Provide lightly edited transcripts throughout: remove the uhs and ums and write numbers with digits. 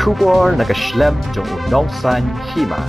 Kubor nakaslem jong udongsan Hima.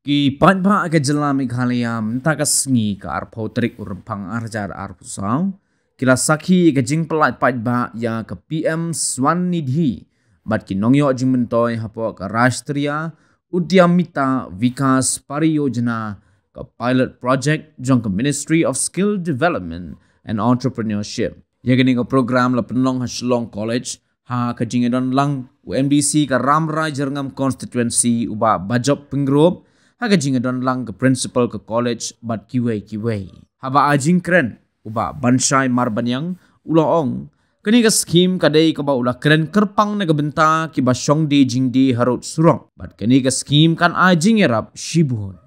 Ki Paidbah ke jela Meghalaya mentakasngi ke arpotrik urpang arjar arpusau. Kila sakhi ke Pyllait Paidbah ya ke Pm-Swanidhi. Bat ki nongyo Jingmyntoi hapo ke Rashtriya Udyamita Vikas Pariyojana ke pilot project jong ke Ministry of Skill Development and Entrepreneurship. Ya gini ke program la penong ha Shillong College ha ke jingedon lang UMDC ke Ramrai Jerngam constituency uba bajop penggrup ha ke jingedon lang ke principal ke college bat kiwei. Haba ajing keren uba bansai marbanyang ulaong kini ke Skhim kadai ke ba ulah keren kerpang na benta Kiba Shongdie Jingdie Harud Surok bat kini ke Skhim kan ajing erap shibun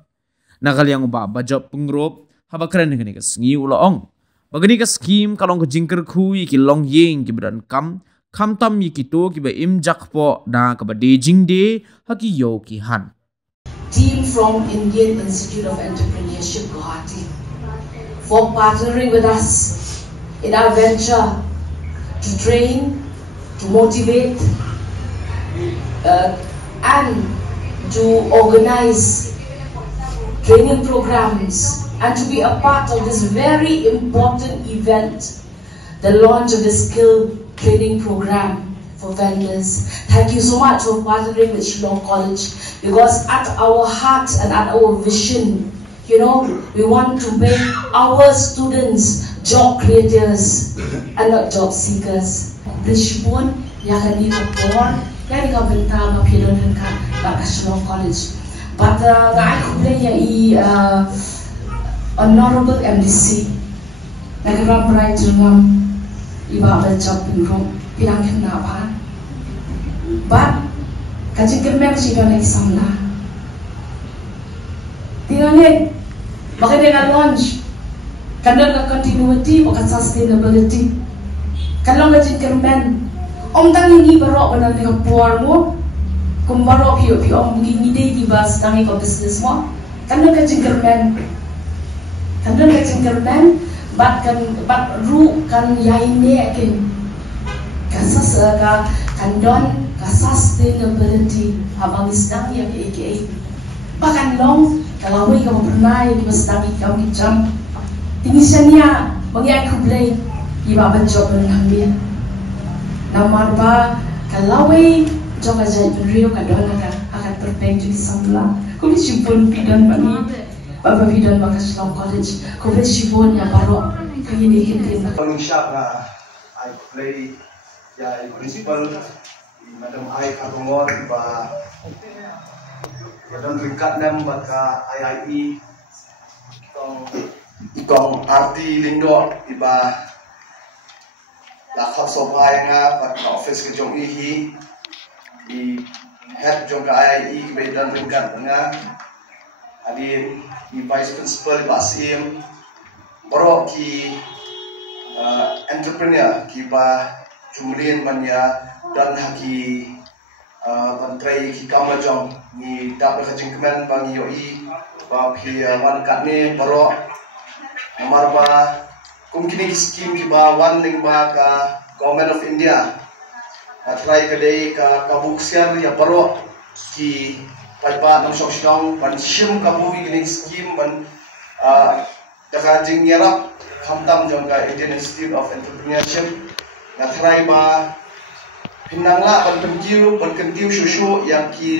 nakal yang uba bajop penggrup haba keren kini ke sengi ulaong bagani ke Skhim kalong ke jingker kui ki long yeng ki bedan kam tam yi kito ki ba imjak po da ka ba de Jingdie haki yo ki han. Team from Indian Institute of Entrepreneurship Guwahati for partnering with us in our venture to train, to motivate and to organize training programs and to be a part of this very important event, the launch of the skill training program for vendors. Thank you so much for partnering with Shillong College, because at our heart and at our vision, you know, we want to make our students job creators and not job seekers. This pun yang kami kapor, yang kami benta mapilon ka Shillong College. But I complain honorable MDC, nagkaroon right jengam iba berjob pinro bilang kenapa? But kacing kemen sih dah lagi samla. Tinggal ni, bakal dia launch, kandang ke continuity, bukan sustainability. Kalau kacing kemen, om tang ini berok benar dengan puar mu, kumbarok hiu om begini deh di bas tangi kau business mu, kandang kacing kemen. Kandang kacing kemen, bat ru kan yaine akin kasas ka kandon ka sustainability habang isdang yang aka bahkan long kalau we ka pernah di basdang kami jam tingisannya bagi aku play iba job ng dia namar ba kalau we joga jay rio kandon akan perfect di samla kung sipon pidon bani Bapa Bidon baka Shillong College, kung sipon niya baro kaya hindi Pag-shop na I play ya principal Madam I Katungor iba Madam Ringkat nem baka IIE itong arti lindo iba lakap sobay nga baka office ke jong ihi i head jong ka IIE iba Madam Ringkat nga adin i vice principal iba Skhim baro ki entrepreneur Kiba jumlin manya dan haki pantrai ki kamajong ni dapat kajingkemen bang yoi ba phi wan katne baro namar ba kumkini scheme Kiba wan ling ba ka government of India atrai kadai ka kabuksiar ya baro ki Paidbah ng Shongdie ban sim kabugi kini scheme ban daga jingyarap kamtam jong ka Indian Institute of Entrepreneurship na try ba pinangla ban kentiu susu yang ki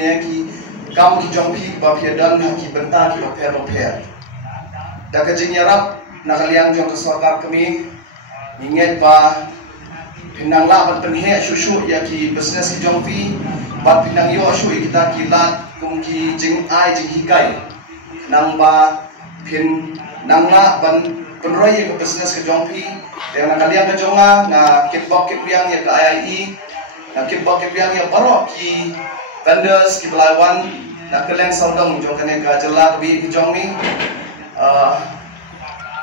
kam ki jong pi ba piadan ki benta ki ba per daga jingyarap na kalian jong keswakar kami inget ba pinangla ban penhe susu yang ki business ki jong pi ba pinang yo su kita kilat kum ki jing hikai nang ba pin nangla ban penroy ke business ke jongpi yang kalian ke jonga na kitbok kipiang ya ke IIE na kitbok kipiang ya baro ki vendors ki belaiwan na keleng saudang jong kene ka jela bi ki jongmi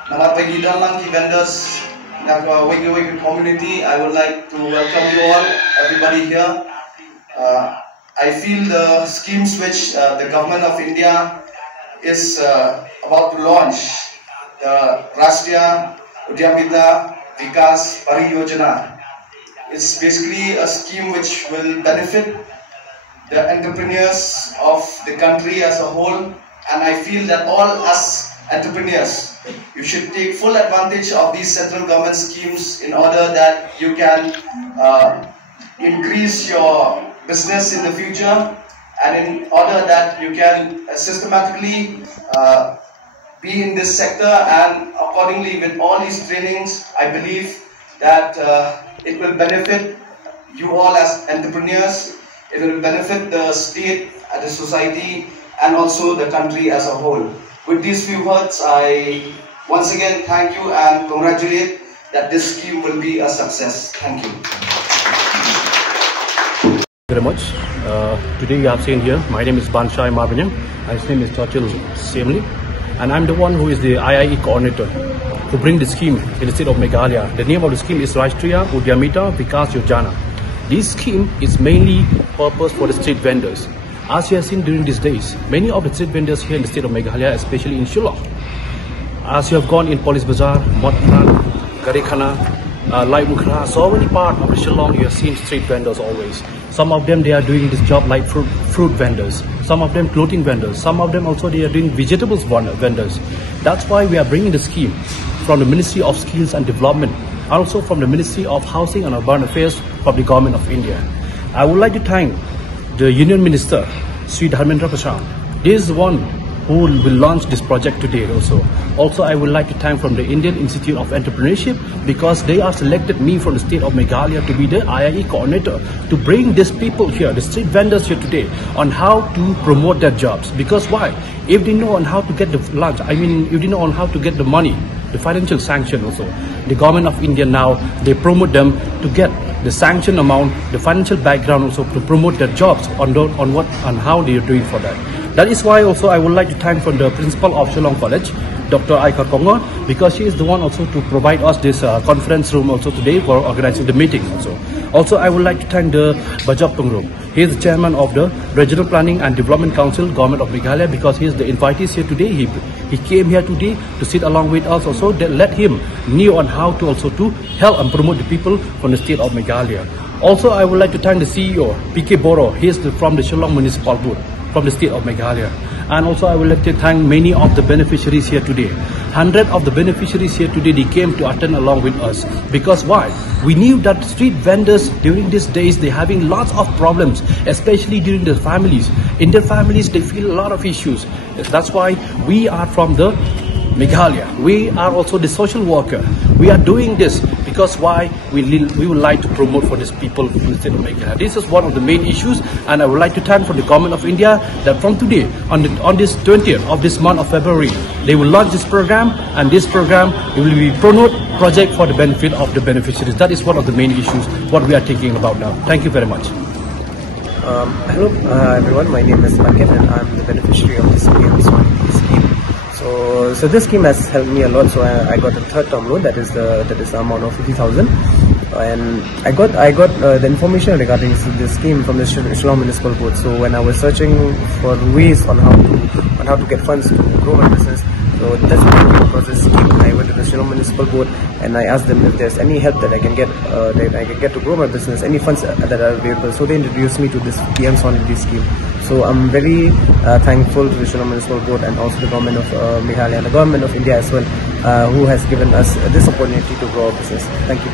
nama pagi dalam ki vendors na ka wigi community. I would like to welcome you all, everybody here. I feel the schemes which the government of India is about to launch, the Rashtriya Udyamita Vikas Pariyojana, It's basically a scheme which will benefit the entrepreneurs of the country as a whole, and I feel that all us entrepreneurs, you should take full advantage of these central government schemes in order that you can increase your business in the future, and in order that you can systematically be in this sector. And accordingly, with all these trainings, I believe that it will benefit you all as entrepreneurs. It will benefit the state, the society, and also the country as a whole. With these few words, I once again thank you and congratulate that this scheme will be a success. Thank you. Very much. Today you have seen here, my name is Banshai Marvinyang, and his name is Chachil Semli, and I'm the one who is the IIE coordinator to bring the scheme in the state of Meghalaya. The name of the scheme is Rashtriya Udyamita Vikas Yojana. This scheme is mainly purposed for the street vendors. As you have seen during these days, many of the street vendors here in the state of Meghalaya, especially in Surok, as you have gone in Police Bazaar, Motran, Garikhana, Lai Mukhra, so many parts of Shillong, you have seen street vendors always. Some of them, they are doing this job like fruit vendors, some of them clothing vendors, some of them also they are doing vegetables vendors. That's why we are bringing the scheme from the Ministry of Skills and Development, also from the Ministry of Housing and Urban Affairs from the Government of India. I would like to thank the Union Minister, Sri Dharmendra Prasad. This is the one who will launch this project today also. Also, I would like to thank from the Indian Institute of Entrepreneurship, because they are selected me from the state of Meghalaya to be the IIE coordinator to bring these people here, the street vendors here today, on how to promote their jobs. Because why? If they know on how to get the lunch, if they know on how to get the money, the financial sanction also, the Government of India now, they promote them to get the sanction amount, the financial background also to promote their jobs on how they are doing for that. That is why also I would like to thank from the principal of Shillong College, Dr. Aika Konga, because she is the one also to provide us this conference room also today for organizing the meeting also. Also, I would like to thank the Bajap Tungrum. He is the chairman of the Regional Planning and Development Council, Government of Meghalaya, because he is the invitees here today. He came here today to sit along with us also. That let him knew on how to also to help and promote the people from the state of Meghalaya. Also, I would like to thank the CEO, PK Boro. He is from the Shillong Municipal Board, from the state of Meghalaya. And also I would like to thank many of the beneficiaries here today. 100 of the beneficiaries here today, they came to attend along with us. Because why? We knew that street vendors during these days, they're having lots of problems, especially during their families. In their families, they feel a lot of issues. That's why we are from the Meghalaya. We are also the social worker. We are doing this because why? We would like to promote for these people in the state of Meghalaya. This is one of the main issues, and I would like to thank from the Government of India that from today, on this 20th of this month of February, they will launch this program, and this program will be promote project for the benefit of the beneficiaries. That is one of the main issues what we are thinking about now. Thank you very much. Hello everyone, my name is Pankaj and I'm the beneficiary of this Pm-Swanidhi scheme. So this scheme has helped me a lot. So I got a third term loan, that is the amount of 50,000, and I got the information regarding this scheme from the Shillong Municipal Board. So when I was searching for ways on how to get funds to grow my business, so that's when I came across this scheme. I went to the Shillong Municipal Board and I asked them if there's any help that I can get to grow my business, any funds that are available. So they introduced me to this Pm-Swanidhi scheme. So I'm very thankful to the Shillong Municipal Board and also the Government of Meghalaya and the Government of India as well, who has given us this opportunity to grow our business. Thank you.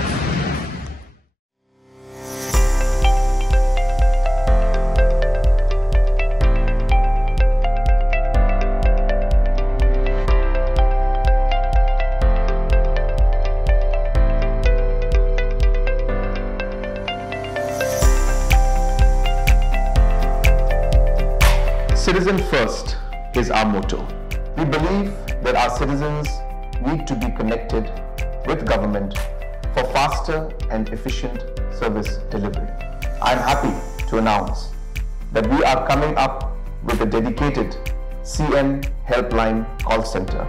Citizen first is our motto. We believe that our citizens need to be connected with government for faster and efficient service delivery. I am happy to announce that we are coming up with a dedicated CM helpline call center.